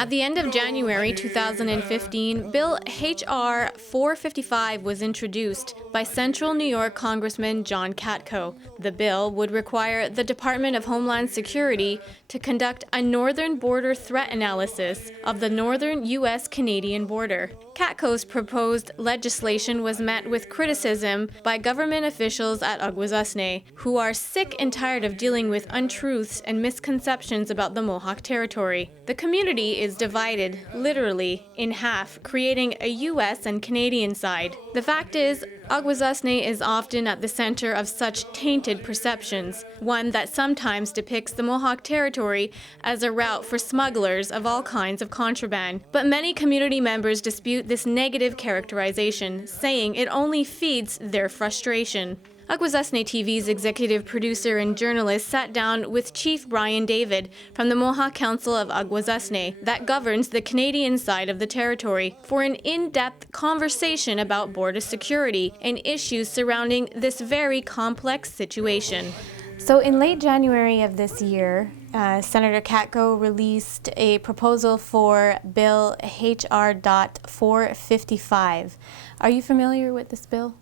At the end of January 2015, Bill H.R. 455 was introduced by Central New York Congressman John Katko. The bill would require the Department of Homeland Security to conduct a northern border threat analysis of the northern U.S. Canadian border. Katko's proposed legislation was met with criticism by government officials at Akwesasne, who are sick and tired of dealing with untruths and misconceptions about the Mohawk territory. The community is divided, literally, in half, creating a U.S. and Canadian side. The fact is, Akwesasne is often at the center of such tainted perceptions, one that sometimes depicts the Mohawk territory as a route for smugglers of all kinds of contraband. But many community members dispute this negative characterization, saying it only feeds their frustration. Akwesasne TV's executive producer and journalist sat down with Chief Brian David from the Mohawk Council of Akwesasne that governs the Canadian side of the territory for an in-depth conversation about border security and issues surrounding this very complex situation. So in late January of this year, Senator Katko released a proposal for Bill H.R. 455. Are you familiar with this bill?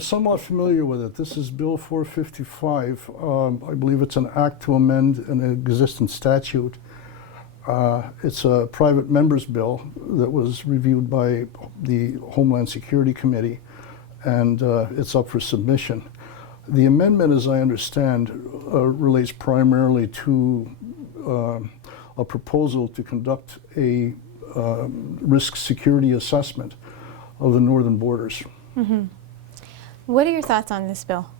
Somewhat familiar with it. This is Bill 455. I believe it's an act to amend an existing statute. It's a private member's bill that was reviewed by the Homeland Security Committee, and it's up for submission. The amendment, as I understand, relates primarily to a proposal to conduct a risk security assessment of the northern borders. Mm-hmm. What are your thoughts on this bill?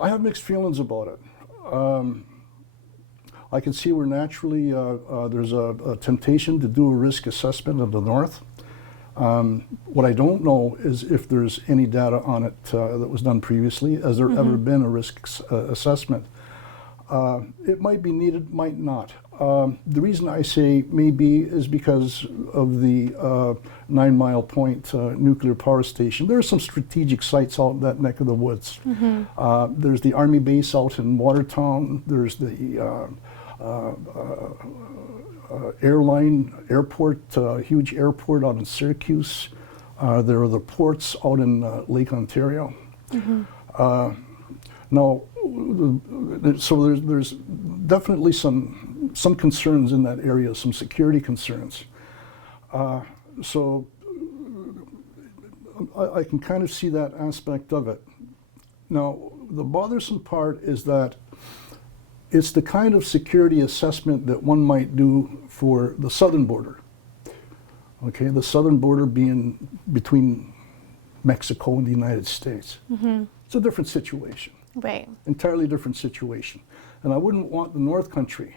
I have mixed feelings about it. I can see where naturally there's a temptation to do a risk assessment of the north. What I don't know is if there's any data on it that was done previously. Has there ever been a risk assessment? It might be needed, might not. The reason I say maybe is because of the 9 Mile Point nuclear power station. There are some strategic sites out in that neck of the woods. There's the Army base out in Watertown. There's the airport, huge airport out in Syracuse. There are the ports out in Lake Ontario. Now, so there's definitely some concerns in that area, some security concerns. So I can kind of see that aspect of it. Now, the bothersome part is that it's the kind of security assessment that one might do for the southern border. Okay, the southern border being between Mexico and the United States. It's a different situation. Right. Entirely different situation. And I wouldn't want the North Country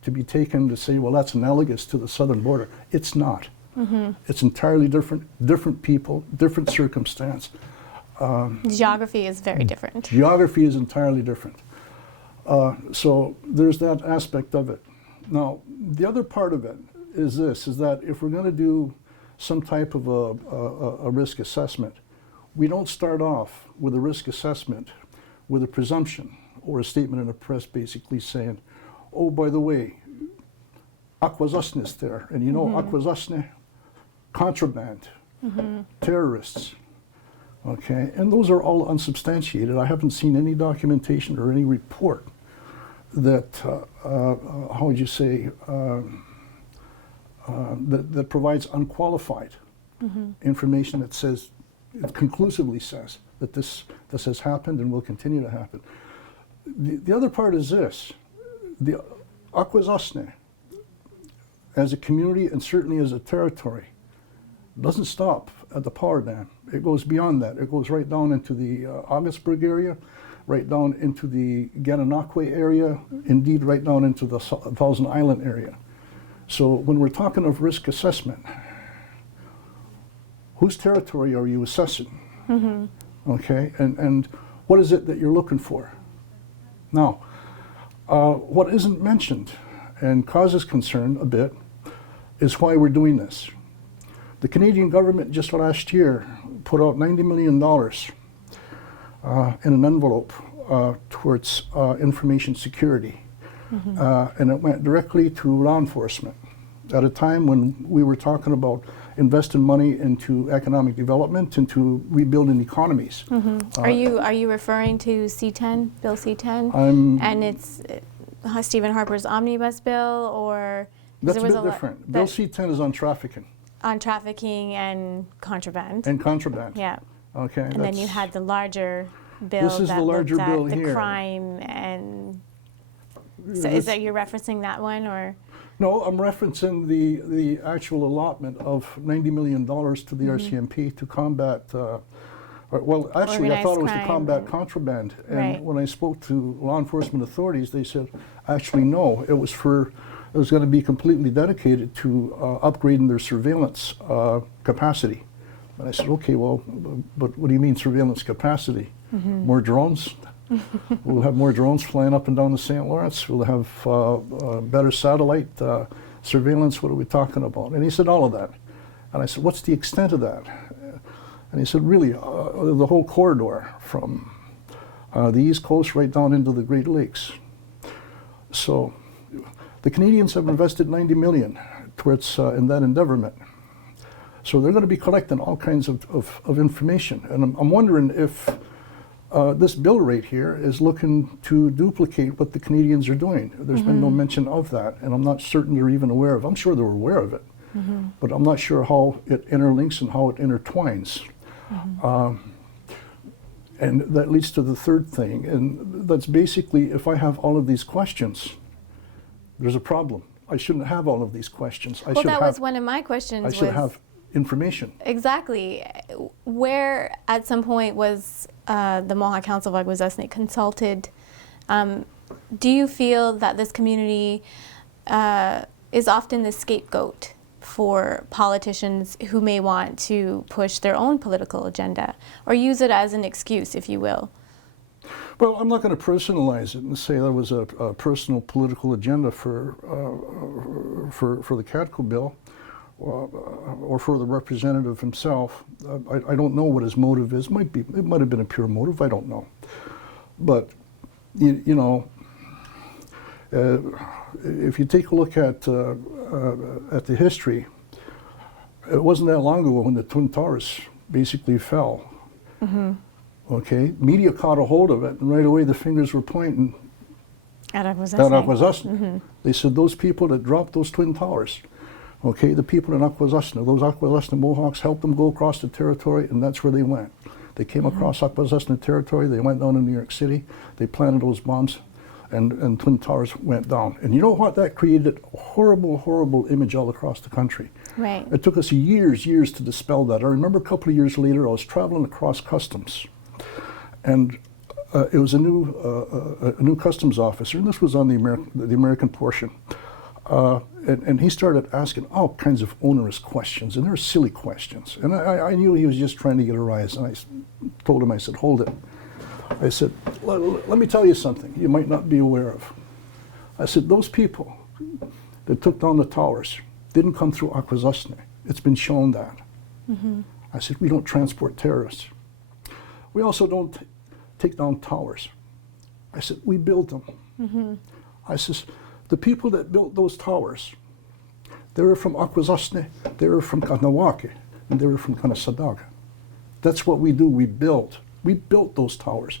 to be taken to say, well, that's analogous to the southern border. It's not. It's entirely different people, different circumstance. Geography is very different. Geography is entirely different. So there's that aspect of it. Now, the other part of it is this, is that if we're going to do some type of a risk assessment, we don't start off with a risk assessment with a presumption or a statement in the press basically saying, oh, by the way, Akwesasne is there, and you know Akwesasne, contraband, terrorists, okay? And those are all unsubstantiated. I haven't seen any documentation or any report that, how would you say, that provides unqualified information that says, it conclusively says that this has happened and will continue to happen. The other part is this, the Akwesasne, as a community and certainly as a territory, doesn't stop at the power dam. It goes beyond that. It goes right down into the Augsburg area, right down into the Gananoque area, indeed right down into the Thousand Island area. So when we're talking of risk assessment, whose territory are you assessing? Okay, and what is it that you're looking for? Now, what isn't mentioned and causes concern a bit is why we're doing this. The Canadian government just last year put out $90 million in an envelope towards information security. and it went directly to law enforcement at a time when we were talking about investing money into economic development, into rebuilding economies. Are you referring to C-10, Bill C-10? And it's Stephen Harper's omnibus bill, or that's a bit different. Bill C-10 is on trafficking. On trafficking and contraband. And contraband. Yeah. Okay. And then you had the larger bill this is that the larger looked at bill the here. crime and. So is that you're referencing that one, or? No, I'm referencing the actual allotment of $90 million to the RCMP to combat, well, actually, I thought it was to combat contraband. And when I spoke to law enforcement authorities, they said, actually, no, it was going to be completely dedicated to upgrading their surveillance capacity. And I said, okay, well, but what do you mean surveillance capacity? More drones? We'll have more drones flying up and down the St. Lawrence. We'll have better satellite surveillance. What are we talking about? And he said, all of that. And I said, what's the extent of that? And he said, really, the whole corridor from the East Coast right down into the Great Lakes. So the Canadians have invested $90 million towards in that endeavorment. So they're going to be collecting all kinds of information. And I'm wondering if this bill right here is looking to duplicate what the Canadians are doing. There's been no mention of that, and I'm not certain they're even aware of it. I'm sure they're aware of it, but I'm not sure how it interlinks and how it intertwines. And that leads to the third thing, and that's basically, if I have all of these questions, there's a problem. I shouldn't have all of these questions. Well, that was one of my questions. I should have information. Exactly. Where at some point was the Mohawk Council of Akwesasne consulted? Do you feel that this community is often the scapegoat for politicians who may want to push their own political agenda, or use it as an excuse, if you will? Well, I'm not going to personalize it and say that was a personal political agenda for the CATCO bill. Or for the representative himself. I don't know what his motive is. It might have been a pure motive. I don't know. But you know, if you take a look at the history, it wasn't that long ago when the Twin Towers basically fell. Okay, media caught a hold of it, and right away the fingers were pointing at Akwesasne. They said those people that dropped those Twin Towers. Okay, the people in Akwesasne, those Akwesasne Mohawks helped them go across the territory, and that's where they went. They came across Akwesasne territory, they went down to New York City, they planted those bombs, and Twin Towers went down. And you know what? That created a horrible, horrible image all across the country. Right. It took us years to dispel that. I remember a couple of years later, I was traveling across customs, and it was a new customs officer, and this was on the American portion. And he started asking all kinds of onerous questions, and they were silly questions. And I knew he was just trying to get a rise, and I told him, I said, hold it. I said, let me tell you something you might not be aware of. I said, those people that took down the towers didn't come through Akwesasne. It's been shown that. I said, we don't transport terrorists. We also don't take down towers. I said, we build them. I said, the people that built those towers, they were from Akwesasne, they were from Kanawake, and they were from Kanasadaga. That's what we do, we build. We built those towers.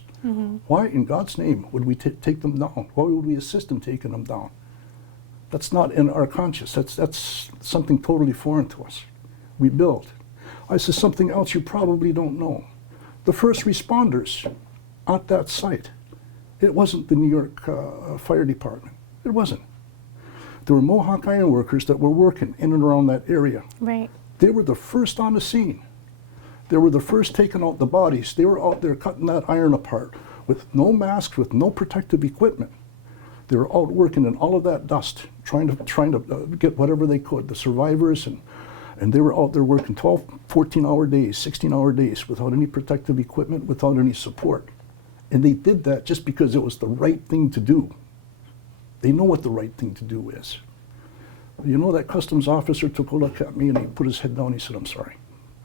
Why in God's name would we take them down? Why would we assist in taking them down? That's not in our conscience. That's something totally foreign to us. We build. I said something else you probably don't know. The first responders at that site, it wasn't the New York Fire Department. It wasn't. There were Mohawk iron workers that were working in and around that area. Right. They were the first on the scene. They were the first taking out the bodies. They were out there cutting that iron apart with no masks, with no protective equipment. They were out working in all of that dust, trying to get whatever they could, the survivors, and they were out there working 12, 14-hour days, 16-hour days without any protective equipment, without any support. And they did that just because it was the right thing to do. They know what the right thing to do is. You know, that customs officer took a look at me and he put his head down. He said, I'm sorry.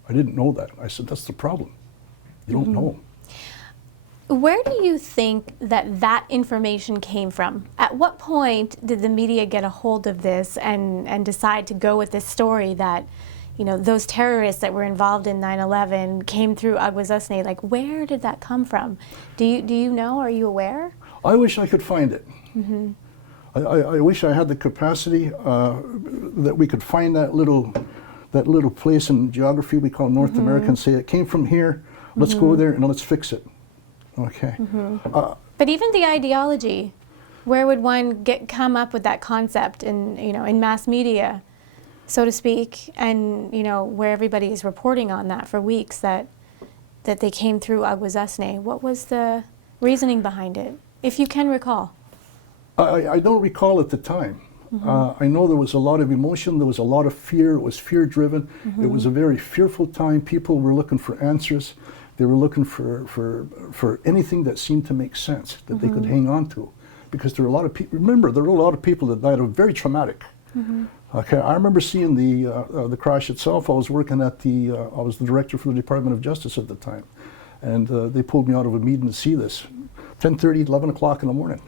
I didn't know that. I said, that's the problem. You don't know. Where do you think that information came from? At what point did the media get a hold of this and decide to go with this story that, you know, those terrorists that were involved in 9/11 came through Akwesasne? Like, where did that come from? Do you know? Are you aware? I wish I could find it. I wish I had the capacity that we could find that little place in geography we call North America and say it came from here. Let's go there and let's fix it. Okay. But even the ideology, where would one come up with that concept in mass media, so to speak, and where everybody is reporting on that for weeks that they came through Akwesasne? What was the reasoning behind it, if you can recall? I don't recall at the time. I know there was a lot of emotion, there was a lot of fear, it was fear-driven. It was a very fearful time. People were looking for answers. They were looking for anything that seemed to make sense, that they could hang on to. Because there were a lot of people, remember, there were a lot of people that died of very traumatic. Okay, I remember seeing the crash itself. I was working at I was the director for the Department of Justice at the time. And they pulled me out of a meeting to see this, 10:30, 11 o'clock in the morning.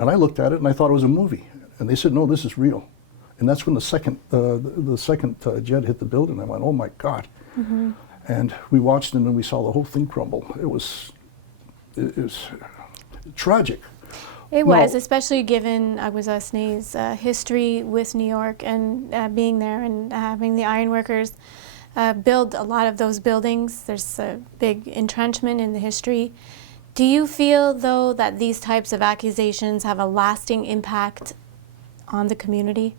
And I looked at it and I thought it was a movie. And they said, no, this is real. And that's when the second jet hit the building. I went, oh my God. And we watched it and we saw the whole thing crumble. It was tragic. It was, especially given Akwesasne's history with New York and being there and having the ironworkers build a lot of those buildings. There's a big entrenchment in the history. Do you feel, though, that these types of accusations have a lasting impact on the community?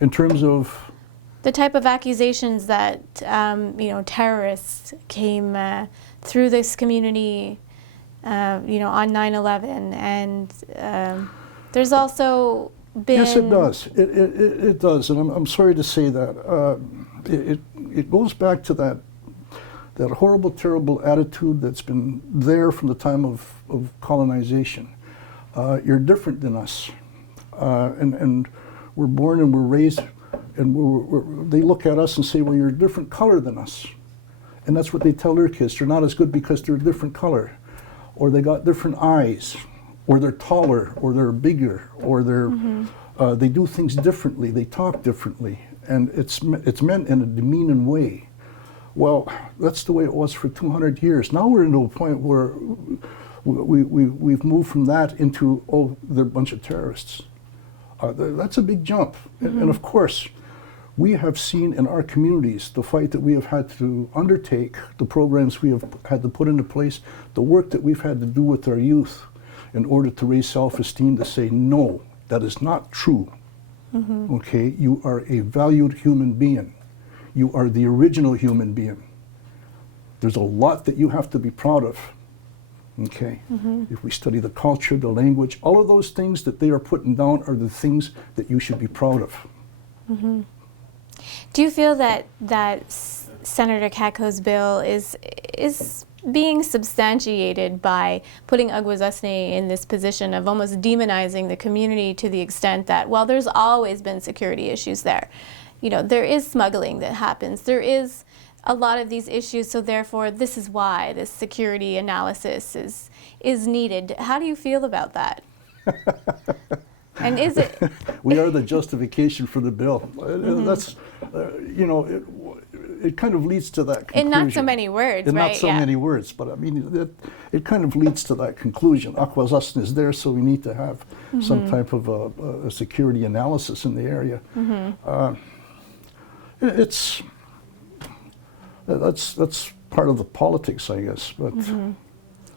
In terms of? The type of accusations that, terrorists came through this community, on 9/11, and there's also been... Yes, it does. It does, and I'm sorry to say that. It goes back to that horrible, terrible attitude that's been there from the time of colonization. You're different than us, and we're born and we're raised, and they look at us and say, well, you're a different color than us. And that's what they tell their kids. They're not as good because they're a different color, or they got different eyes, or they're taller, or they're bigger, or they do things differently, they talk differently, and it's meant in a demeaning way. Well, that's the way it was for 200 years. Now we're into a point where we've moved from that into, oh, they're a bunch of terrorists. That's a big jump. And of course, we have seen in our communities the fight that we have had to undertake, the programs we have had to put into place, the work that we've had to do with our youth in order to raise self-esteem, to say, no, that is not true. Okay, you are a valued human being. You are the original human being. There's a lot that you have to be proud of. Okay, if we study the culture, the language, all of those things that they are putting down are the things that you should be proud of. Do you feel that Senator Katko's bill is being substantiated by putting Akwesasne in this position of almost demonizing the community to the extent that, well, there's always been security issues there. There is smuggling that happens. There is a lot of these issues, so therefore this is why this security analysis is needed. How do you feel about that? And is it? We are the justification for the bill. That's, it kind of leads to that conclusion. In not so many words, in right? Not so many words, but I mean, it kind of leads to that conclusion. Akwesasne is there, so we need to have some type of a security analysis in the area. That's part of the politics, I guess. But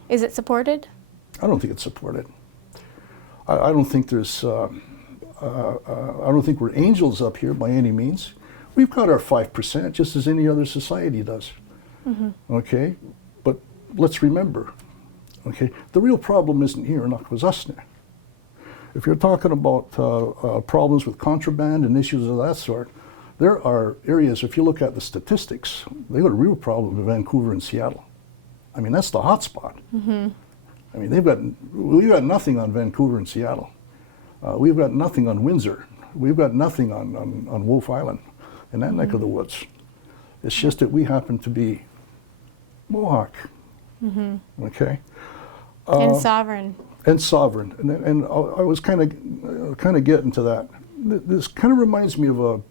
is it supported? I don't think it's supported. I don't think there's. I don't think we're angels up here by any means. We've got our 5%, just as any other society does. Okay, but let's remember. Okay, the real problem isn't here in Akwesasne. If you're talking about problems with contraband and issues of that sort, there are areas, if you look at the statistics, they've got a real problem in Vancouver and Seattle. I mean, that's the hot spot. I mean, we've got nothing on Vancouver and Seattle. We've got nothing on Windsor. We've got nothing on Wolf Island, in that neck of the woods. It's just that we happen to be Mohawk, Okay? And sovereign. And sovereign. And I was kind of getting to that. This kind of reminds me of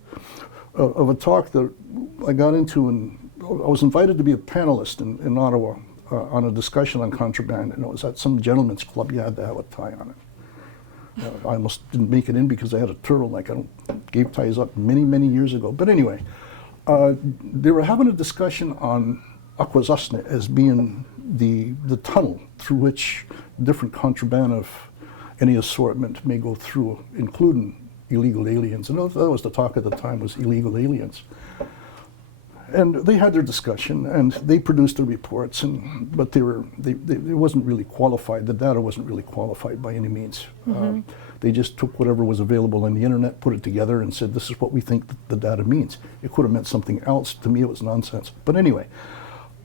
a talk that I got into, and I was invited to be a panelist in Ottawa on a discussion on contraband, and it was at some gentleman's club. You had to have a tie on it. I almost didn't make it in because I had a turtleneck. I gave ties up many years ago. But anyway, they were having a discussion on Akwesasne as being the tunnel through which different contraband of any assortment may go through, including illegal aliens. And that was the talk at the time, was illegal aliens. And they had their discussion, and they produced the reports, but it wasn't really qualified. The data wasn't really qualified by any means. They just took whatever was available on the internet, put it together, and said, this is what we think the data means. It could have meant something else. To me, it was nonsense. But anyway,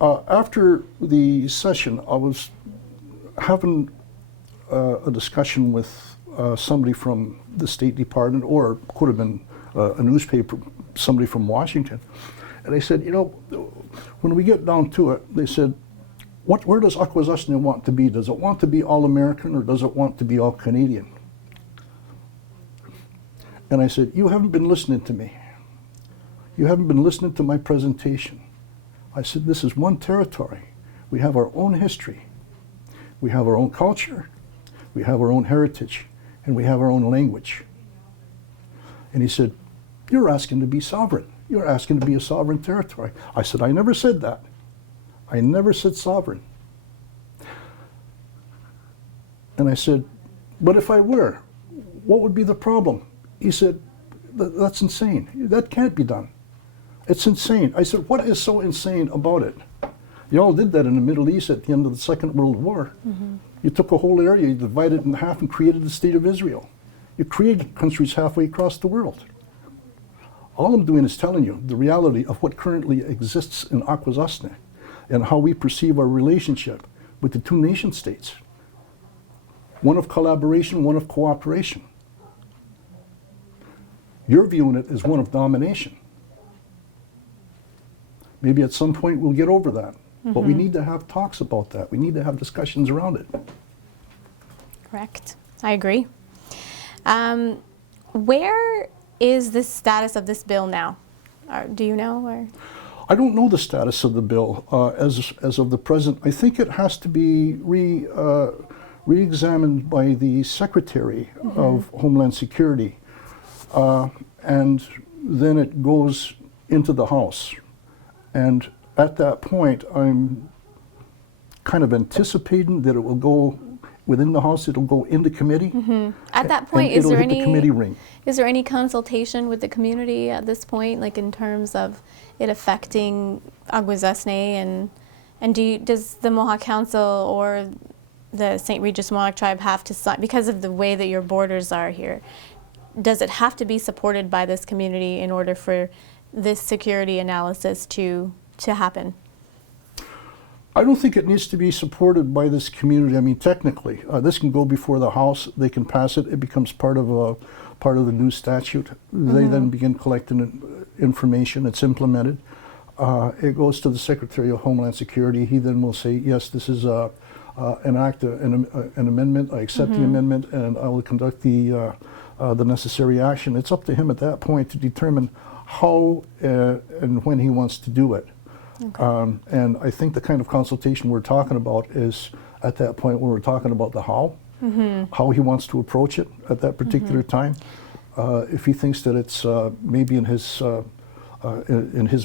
after the session, I was having a discussion with somebody from the State Department, or could have been a newspaper, somebody from Washington. And they said, you know, when we get down to it, they said, where does Akwesasne want to be? Does it want to be all American, or does it want to be all Canadian? And I said, you haven't been listening to me. You haven't been listening to my presentation. I said, this is one territory. We have our own history. We have our own culture. We have our own heritage. And we have our own language. And he said, you're asking to be sovereign. You're asking to be a sovereign territory. I said, I never said that. I never said sovereign. And I said, but if I were, what would be the problem? He said, that's insane. That can't be done. It's insane. I said, what is so insane about it? You all did that in the Middle East at the end of the Second World War. You took a whole area, you divided it in half and created the State of Israel. You created countries halfway across the world. All I'm doing is telling you the reality of what currently exists in Akwesasne and how we perceive our relationship with the two nation states. One of collaboration, one of cooperation. You're viewing it as one of domination. Maybe at some point we'll get over that. But we need to have talks about that. We need to have discussions around it. Correct. I agree. Where is the status of this bill now? Do you know? Or? I don't know the status of the bill as of the present. I think it has to be re-examined by the Secretary of Homeland Security. And then it goes into the House. And at that point, I'm kind of anticipating that it will go within the House. It'll go into committee. At that point, is there any committee ring. Is there any consultation with the community at this point, like in terms of it affecting Akwesasne, and does the Mohawk Council or the St-Regis Mohawk tribe have to sign, because of the way that your borders are here? Does it have to be supported by this community in order for this security analysis to happen? I don't think it needs to be supported by this community. I mean, technically, this can go before the House. They can pass it. It becomes part of the new statute. They then begin collecting information. It's implemented. It goes to the Secretary of Homeland Security. He then will say, yes, this is an act, an amendment. I accept the amendment, and I will conduct the necessary action. It's up to him at that point to determine how and when he wants to do it. And I think the kind of consultation we're talking about is at that point when we're talking about the how he wants to approach it at that particular time. If he thinks that it's maybe in his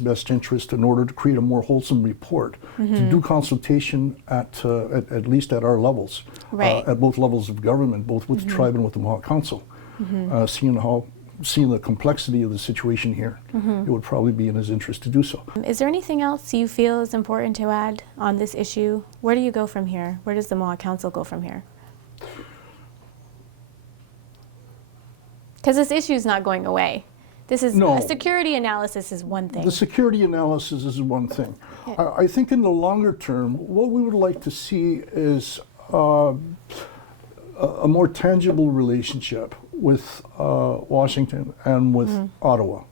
best interest, in order to create a more wholesome report, to do consultation at least at our levels, at both levels of government, both with the tribe and with the Mohawk Council, seeing the complexity of the situation here, it would probably be in his interest to do so. Is there anything else you feel is important to add on this issue? Where do you go from here? Where does the Mohawk Council go from here? Because this issue is not going away. This is a security analysis is one thing. The security analysis is one thing. Yeah. I think in the longer term, what we would like to see is a more tangible relationship with Washington and with Ottawa.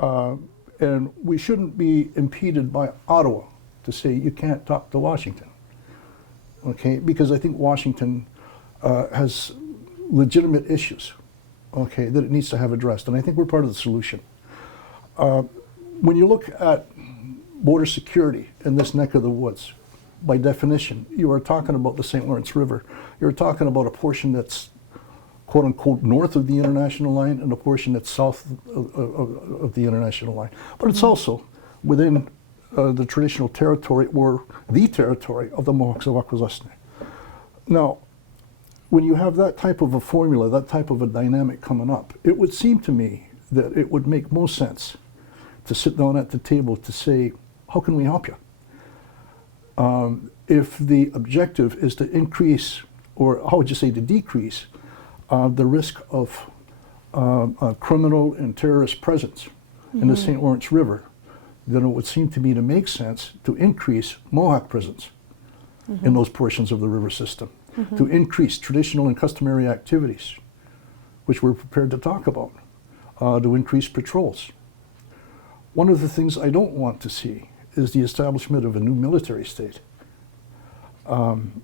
And we shouldn't be impeded by Ottawa to say you can't talk to Washington, okay? Because I think Washington has legitimate issues, okay, that it needs to have addressed, and I think we're part of the solution. When you look at border security in this neck of the woods, by definition, you are talking about the St. Lawrence River. You're talking about a portion that's quote unquote north of the international line and a portion that's south of the international line. But it's also within the traditional territory or the territory of the Mohawks of Akwesasne. Now, when you have that type of a formula, that type of a dynamic coming up, it would seem to me that it would make most sense to sit down at the table to say, how can we help you? If the objective is to increase, or how would you say to decrease, the risk of criminal and terrorist presence in the St. Lawrence River, then it would seem to me to make sense to increase Mohawk presence in those portions of the river system, to increase traditional and customary activities, which we're prepared to talk about, to increase patrols. One of the things I don't want to see is the establishment of a new military state,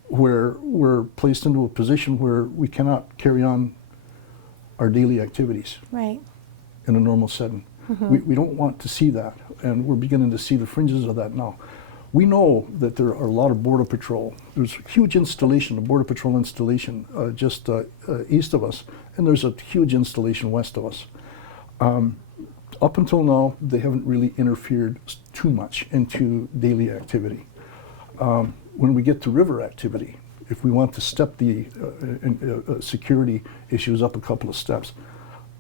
where we're placed into a position where we cannot carry on our daily activities in a normal setting. We don't want to see that, and we're beginning to see the fringes of that now. We know that there are a lot of border patrol. There's a huge installation, a border patrol installation just east of us, and there's a huge installation west of us. Up until now, they haven't really interfered too much into daily activity. When we get to river activity, if we want to step the security issues up a couple of steps,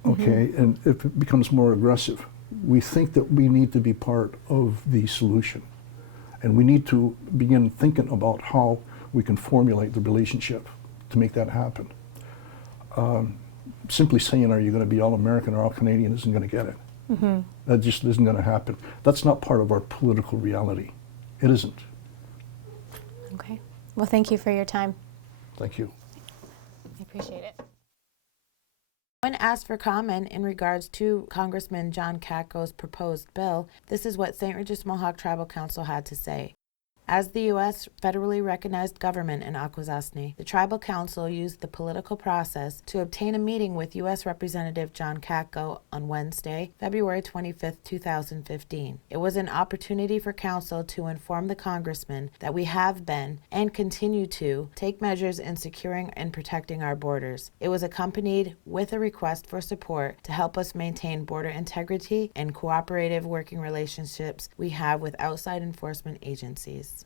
okay, and if it becomes more aggressive, we think that we need to be part of the solution. And we need to begin thinking about how we can formulate the relationship to make that happen. Simply saying, are you going to be all American or all Canadian isn't going to get it. That just isn't going to happen. That's not part of our political reality. It isn't. Okay. Well, thank you for your time. Thank you. I appreciate it. When asked for comment in regards to Congressman John Katko's proposed bill, this is what St-Regis Mohawk Tribal Council had to say. As the U.S. federally recognized government in Akwesasne, the Tribal Council used the political process to obtain a meeting with U.S. Representative John Katko on Wednesday, February 25, 2015. It was an opportunity for Council to inform the Congressman that we have been, and continue to, take measures in securing and protecting our borders. It was accompanied with a request for support to help us maintain border integrity and cooperative working relationships we have with outside enforcement agencies.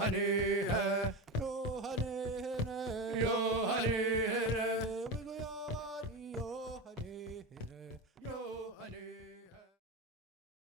Honey.